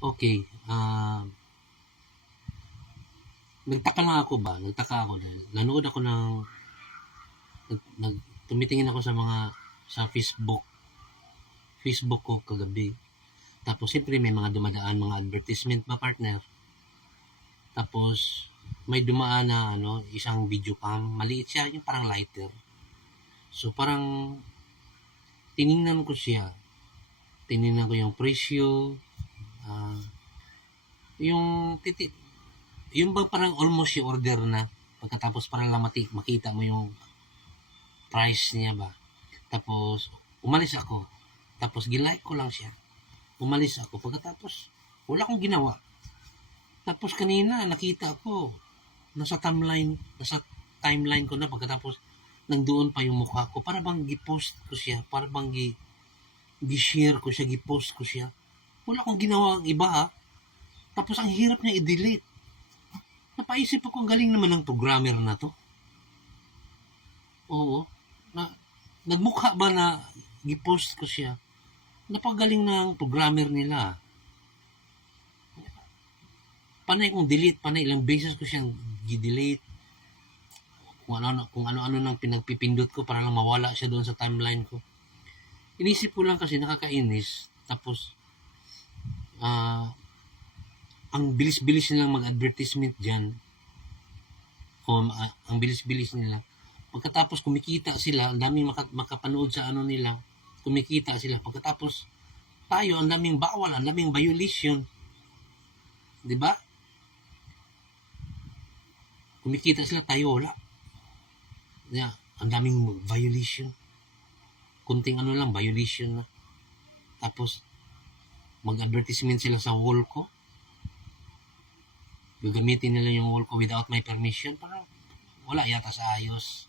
Okay, nagtaka ako dahil nanood ako ng tumitingin ako sa Facebook ko kagabi. Tapos siyempre may mga dumadaan mga advertisement ba partner. Tapos may dumaan na isang video cam, maliit siya, yung parang lighter. So parang tiningnan ko yung presyo, yung bang parang almost yung order na, pagkatapos parang lang makita mo yung price niya ba. Tapos umalis ako. Tapos gilike ko lang siya. Umalis ako. Pagkatapos wala akong ginawa. Tapos kanina nakita ko nasa timeline ko na, pagkatapos nandoon pa yung mukha ko. Para bang gi-post ko siya. Para bang gi-share ko siya, gi-post ko siya. Wala akong ginawa ang iba ha. Tapos ang hirap niya i-delete. Napaisip ako, ang galing naman ng programmer na to. Oo. Nagmukha ba na gi-post ko siya? Napagaling ng programmer nila. Panay kong delete, panay ilang beses ko siyang gi-delete. Kung ano-ano nang pinagpipindot ko para lang mawala siya doon sa timeline ko. Inisip ko lang kasi nakakainis. Tapos ang bilis-bilis nilang mag-advertisement dyan. Ang bilis-bilis nila. Pagkatapos kumikita sila, ang daming makapanood sa nila, kumikita sila. Pagkatapos tayo, ang daming bawal, ang daming violation. Diba? Kumikita sila, tayo wala. Yeah, ang daming violation. Kunting lang, violation na. Tapos mag-advertisement sila sa wall ko. Gagamitin nila yung wall ko without my permission. Parang wala yata sa ayos.